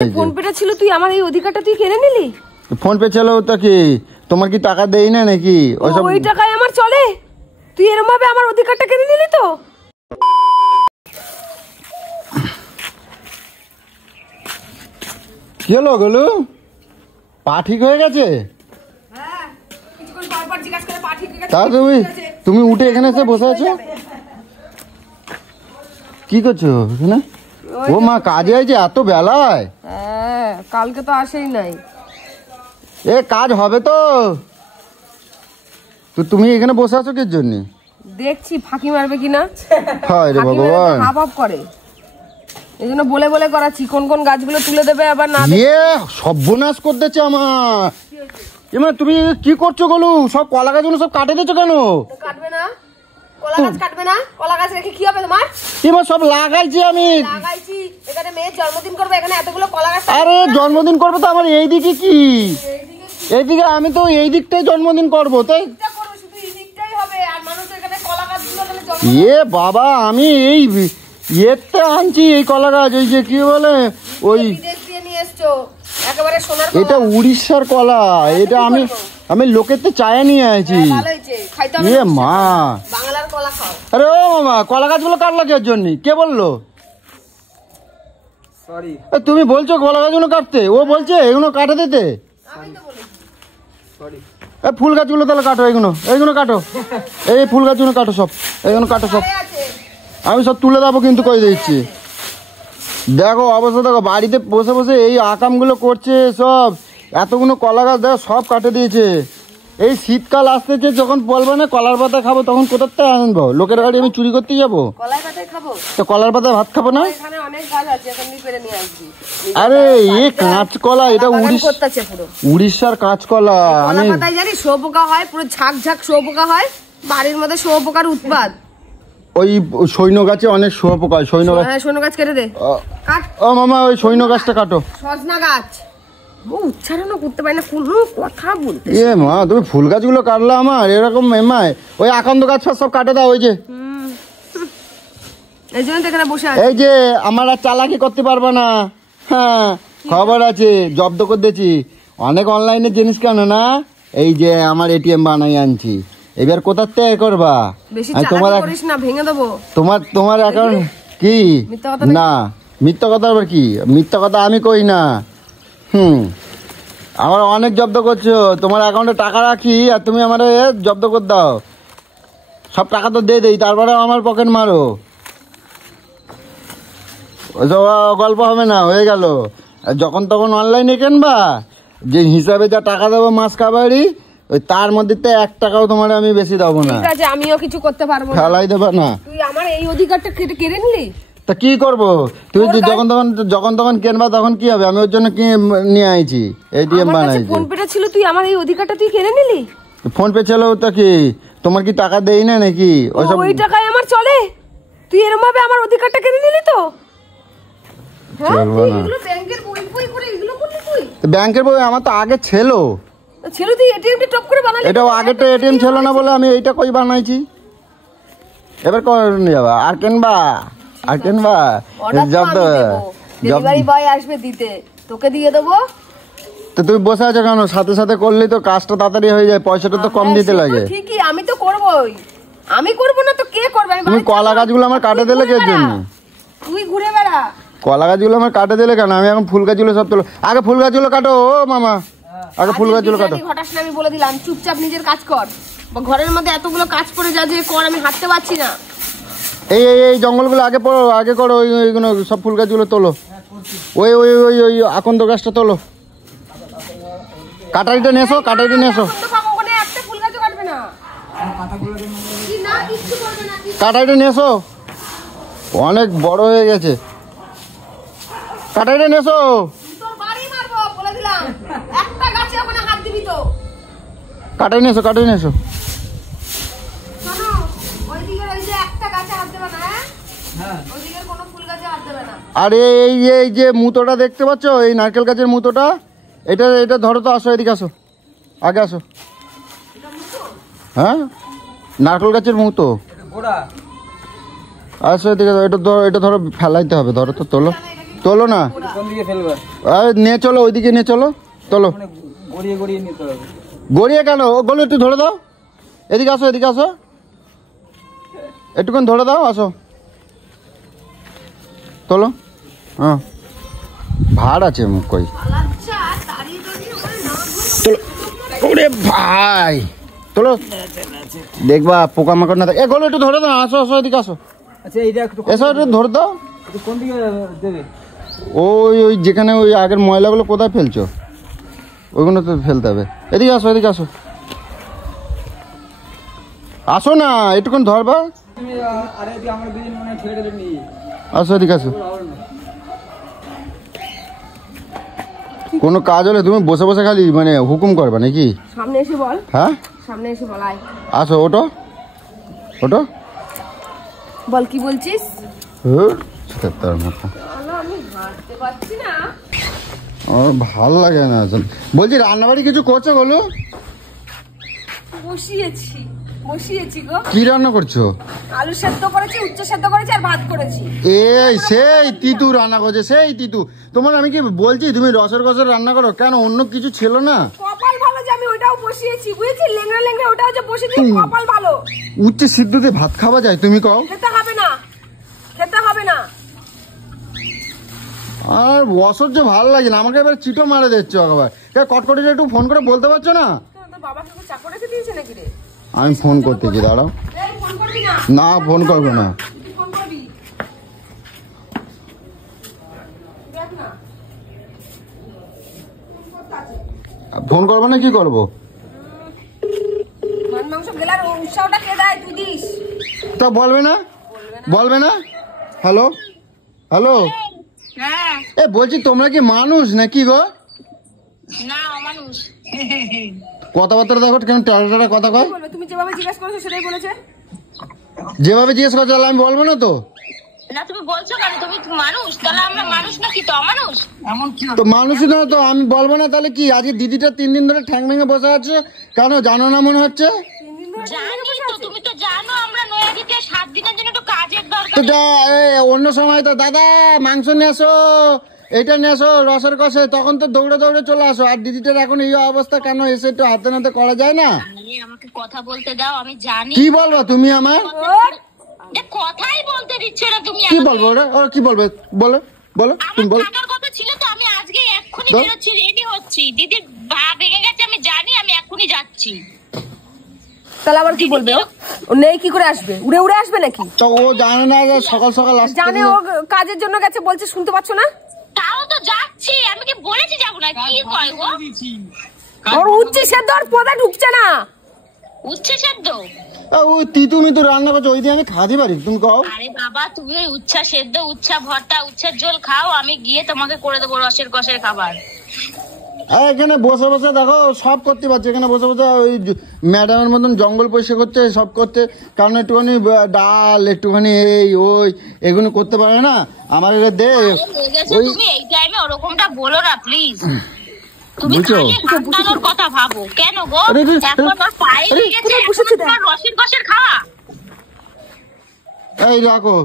Phone পেটা ছিল, তুই আমার এই অধিকারটা তুই কেড়ে নিলি। ফোন পে ছিল তো কি, তোমার কি টাকা দেই না নাকি? ওই টাকায় আমার চলে? তুই এরকম ভাবে আমার অধিকারটা কেড়ে নিলি তো। কি হলো গলু, পা ঠিক হয়ে গেছে? তা তুমি উঠে এখানে এসে বসে আছো, কি করছো এখানে? ও মা, কাজে আছে এত বেলায়? হ্যাঁ, কালকে তো আসেই নাই। এ কাজ হবে তো, তুমি এখানে বসে আছো কির জন্য? দেখছি ফাঁকি মারবে কিনা। হায় রে ভগবান, হাব করে এই জন্য বলে বলে করাচ্ছি কোন কোন গাছগুলো তুলে দেবে আবার না। সর্বনাশ করতেছে আমার। এমা তুমি কি করছো গলু? সব কলা গাছগুলো সব কাটে দিচ্ছ কেন? কাটবে না, কলা গাছ কাটবে না? কলা গাছ রেখে কি হবে তোমার? এমা সব লাগাইছি আমি, লাগাইছি। এখানে মেয়ের জন্মদিন করবে, এখানে এতগুলো কলা গাছ। আরে জন্মদিন করবে তো আমার এইদিকে কি? এইদিকে আমি তো এই দিকটাই জন্মদিন করবো, তাই এ বাবা আমি এই ইয়েটা আনছি, এই কলা গাছ, ওই যে কি বলে ওই এটা উড়িষ্যার কলা, এটা আমি লোকের তো চায়া নিয়ে আছি। এ মা, আরে ও মামা, কলা গাছগুলো কাটলা কি জন্য? কে বললো? তুমি বলছো কলা গাছগুলো কাটতে, ও বলছে এগুলো কাটে দিতে। ফুল গাছগুলো তাহলে কাটো, এইগুলো কাটো, এই ফুল গাছগুলো কাটো, সব এইগুলো কাটো, সব আমি সব তুলে দেবো কিন্তু কই দিচ্ছি। দেখো অবস্থা, দেখো বাড়িতে বসে বসে এই আকামগুলো করছে সব, এতগুলো কলা গাছ দেখো সব কাটে দিয়েছে। এই শীতকাল আসতেছে, যখন বলবে না কলার পাতা খাবো, তখন কোথার থেকে আনবো? লোকের গাড়ি আমি চুরি করতে যাবো? তো কলার পাতায় ভাত খাবো না? আরে এ কাঁচকলা, এটা উড়িষ্যার কাঁচকলা। আমি জানি শুয়োপোকা হয়, পুরো ঝাঁক ঝাঁক শুয়োপোকা হয় বাড়ির মধ্যে, শুয়োপোকার উৎপাত। ওই সৈন্য গাছে অনেক শুয়োপোকা। সৈন্য গাছ কেটে দে। ও মামা, ওই সৈন্য গাছটা কাটো। সজনা গাছ উচ্চারণও করতে পারি না, কোনো কথা বলতে। এ মা, তুমি ফুল গাছগুলো কাটলা আমার এরকম এমায়। ওই আকন্দ গাছ সব কাটে দাও, ওই যে এই জন্য এখানে বসে আছি। এই যে আমার আর চালাকি করতে পারবে না। হ্যাঁ, খবর আছে, জব্দ করে দিয়েছি অনেক অনলাইনে জিনিস কেন না। এই যে আমার এটিএম বানাই আনছি, এবার কোথার থেকে করবা? তোমার অ্যাকাউন্ট কি? না, মিথ্যা কথা আবার কি? মিথ্যা কথা আমি কই না। আমার অনেক জব্দ করছো, তোমার অ্যাকাউন্টে টাকা রাখি আর তুমি আমার জব্দ করে দাও। সব টাকা তো দিয়ে দেই, তারপরে আমার পকেট মারো। ওইসব গল্প হবে না, হয়ে গেল। যখন তখন অনলাইনে কিনবা, যে হিসাবে যা টাকা দেবো মাস কাবারি, ওই তার মধ্যে 1 টাকাও তোমার আমি বেশি দেবো না। ঠিক আছে, আমিও কিছু করতে পারবো না। ফেলাই দেবা না। তুই আমার এই অধিকারটা কেড়ে নিলি, তা কি করবো? তুই যখন তখন কিনবা, তখন কি হবে? আমি ওর জন্য কি নিয়ে আইছি, এটিএম বানাইছি। ফোন পেটা ছিল, তুই আমার এই অধিকারটা তুই কেড়ে নিলি। ফোন পে ছিল তো কি, তোমার কি টাকা দেই না নাকি? ওই টাকায় আমার চলে? তুই এরকম ভাবে আমার অধিকারটা কেড়ে নিলি তো। ব্যাংকের বই আমার তো আগে ছিল। তুই এটিএম টপ করে বানালি? এটাও আগে তো এটিএম ছিল না বলে আমি এইটা কই বানাইছি। এবার নিয়ে যাবা আর কিনবা, ডেলিভারি বয় আসবে দিতে, তোকে দিয়ে দেবো। তো তুমি বসে আছো কেন? সাথে সাথে করলে তো কাজটা তাড়াতাড়ি হয়ে যায়, পয়সাটা তো কম দিতে লাগে। ঠিকই, আমি তো করবোই। আমি করবো না তো কে করবে? তুমি কলা গাছগুলো আমার কাটে দিলে কে জন্য? তুই ঘুরে বেড়া। কলা গাছগুলো আমার কাটে দিলে কেন? আমি এখন ফুল গাছগুলো সব তোলো। আগে ফুল গাছগুলো কাটো ও মামা, আগে ফুল গাছগুলো কাটো। ঘটাস না, আমি বলে দিলাম, চুপচাপ নিজের কাজ কর। ঘরের মধ্যে এতগুলো কাজ পড়ে যা, যে কর, আমি হাঁটতে পারছি না। এই জঙ্গলগুলো আগে করো, ওইগুলো সব ফুল গাছগুলো তোলো। ওই আকন্দ গাছটা তোলো। কাটারিটা নিয়ে এসো, কাটারিটা নিয়ে এসো, অনেক বড় হয়ে গেছে। কাটারিটা নিয়ে এসো। কাটারি নিয়ে এসো। আরে এই যে মুতোটা দেখতে পাচ্ছ, এই নারকেল গাছের মুতোটা, এটা ধরো তো, আসো এদিকে, আসো, আগে আসো। হ্যাঁ, নারকেল গাছের মুতো, আসো এদিকে। এটা ধরো, ফেলাইতে হবে, ধরো তো, তোলো। তোলো না, কোন দিকে ফেলবে? নিয়ে চলো, ওইদিকে নিয়ে চলো, তোলো। মানে গড়িয়ে গড়িয়ে নিতে হবে। গড়িয়ে কেন, ওগুলো একটু ধরে দাও, এদিকে আসো, এদিকে আসো, একটুখানি ধরে দাও, আসো, তোলো। হ্যাঁ, ভাড় আছে মুখ কই, তোলো। ওরে ভাই, তোলো, দেখবা পোকামাকড় না থাকে। এগুলো একটু ধরে দাও, আসো আসো, এদিকে আসো, আচ্ছা এইটা একটু এসো, একটু ধরে দাও। কোন দিকে দেবে? ওই ওই যেখানে ওই আগের ময়লাগুলো কোথায় ফেলছো, ওইগুলো তো ফেলতে হবে। এদিকে আসো, এদিকে আসো, আসো না, একটুক্ষণ ধরবা। তুমি আরে এদিকে আমরা দুজন মনে ছেড়ে দিলে নি। আসো, এদিকে আসো। কোনো কাজ হলে তুমি বসে বসে খালি মানে হুকুম করবে নাকি? সামনে এসে বল, হ্যাঁ, সামনে এসে বলাই। আসো, ওটো ওটো, বল কি বলছিস? তার মতো আমি হাঁটতে পারছি না। আমার ভাল লাগে না। বলছি রান্নাবাড়ি কিছু করছো বলো? বসিয়েছি বসিয়েছি গো। কি রান্না করছো? আলু সেদ্ধ করেছি, উচ্চ সেদ্ধ করেছি আর ভাত করেছি। এই সেই তিতু রান্না করছে, সেই তিতু। তোমার আমি কি বলছি তুমি রসের কষের রান্না করো, কেন অন্য কিছু ছিল না? কপাল ভালো যে আমি ওটাও বসিয়েছি, বুঝেছি? লেংড়া লেংড়া ওটাও যে বসিয়েছি, কপাল ভালো। উচ্চে সিদ্ধ দিয়ে ভাত খাওয়া যায় তুমি কও? খেতে হবে না, খেতে হবে না। আর অসহ্য ভালো লাগে না আমাকে, এবার চিটো মারে দিচ্ছ একবার। কটকটিটা একটু ফোন করে বলতে পারছো না? তোর বাবাকে কি চাকর রেখে দিয়েছে নাকি রে? আমি ফোন করতেছি, দাঁড়াও। এই ফোন করবি না। না, ফোন করবো না। তুই ফোন করবি, দেখ না ফোন করবো না, কি করবো? মান মাংস গেলার উৎসাহটা কে দেয়? তুই দিস। তা বলবে না, বলবে না। হ্যালো হ্যালো, হ্যাঁ, এ বলছি তোমরা কি মানুষ নাকি গো? না অমানুষ। কথাবার্তা দেখো কেন টাটা টাটা কথা কয়। কি বলবে? তুমি যেভাবে জিজ্ঞেস করেছো সেটাই বলেছে। যেভাবে জিজ্ঞেস করছো তাহলে আমি বলবো না তো। না তুমি বলছো কেন? তুমি মানুষ, তাহলে আমরা মানুষ নাকি তো অমানুষ? এমন কি তো মানুষই না তো আমি বলবো না তাহলে কি? আজকে দিদিটা 3 দিন ধরে ঠ্যাং ভেঙে বসে আছে, কেন জানো না মনে হচ্ছে? 3 দিন ধরে জানি তো, তুমি তো জানো আমরা নয়াদিতে 7 দিনের জন্য একটু কাজের তো দরকার। যা, অন্য সময় তো দাদা মাংস নিয়ে আসো, এটা নিয়ে আসো রসের কষে, তখন তো দৌড়ে দৌড়ে চলে আসো। আর দিদিটার এখন এই অবস্থা কেন, এসে একটু হাতে নাতে করা যায় না? আরে আমাকে কথা বলতে দাও, আমি জানি। কি বলবো তুমি আমার? ওর যে কথাই বলতে দিচ্ছ না তুমি কি আমাকে। বলবো ওরা কি বলবে? বলো বলো, তুমি আমার বলো। থাকার কথা ছিল তো, আমি আজকে এক্ষুনি বল। বেরোচ্ছি, রেডি হচ্ছি। দিদির পা ভেঙে গেছে আমি জানি, আমি এক্ষুনি যাচ্ছি। তাহলে আবার কি বলবে? ও নেই কি করে আসবে? উড়ে উড়ে আসবে নাকি? তো ও জানে না যে সকাল সকাল আসতে জানে ও কাজের জন্য গেছে, বলছে শুনতে পাচ্ছ না? তাও তো যাচ্ছি, আমি কি বলেছি যাবো না? কি কয় গো? ওর উচ্চে সেদ্ধ আর পদা ঢুকছে না। উচ্ছে সেদ্ধ? ওই তিতু মিতু রান্না করছো, ওই দিয়ে আমি খাতে পারি, তুমি কও। আরে বাবা, তুমি ওই উচ্ছা সেদ্ধ, উচ্ছা ভর্তা, উচ্ছের ঝোল খাও, আমি গিয়ে তোমাকে করে দেবো রসের কষের খাবার। আর এখানে বসে বসে দেখো সব করতে পারছে, এখানে বসে বসে ওই ম্যাডামের মতন জঙ্গল পরিষ্কার করছে, সব করতে। কারণ একটুখানি ডাল, একটুখানি এই ওই এগুলো করতে পারে না। আমার এটা দে ওই তুমি এই টাইমে ওরকমটা বলো না প্লিজ। তুমি বুঝছো? খালি খাওয়ানোর কথা ভাবো কেন গো? আরে, আরে, এখন ওর পায়ে আরে, লেগেছে, কোথায় এখন বসেছে তোমার রসের কষের খাওয়া। এই রাখো,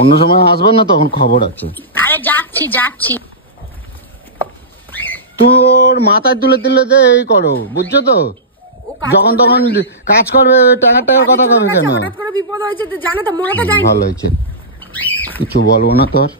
অন্য সময় আসবেন না, তখন খবর আছে। আরে যাচ্ছি যাচ্ছি। তোর মাথায় তুলে তুলে দে এই করো, বুঝছো তো? ও কাজ যখন তখন কাজ করবে, টাকার টাকার কথা কবে কেন? হঠাৎ করে বিপদ হয়েছে তো জানে তো, মনে তো যায় না। ভালো হয়েছে, কিছু বলবো না তোর।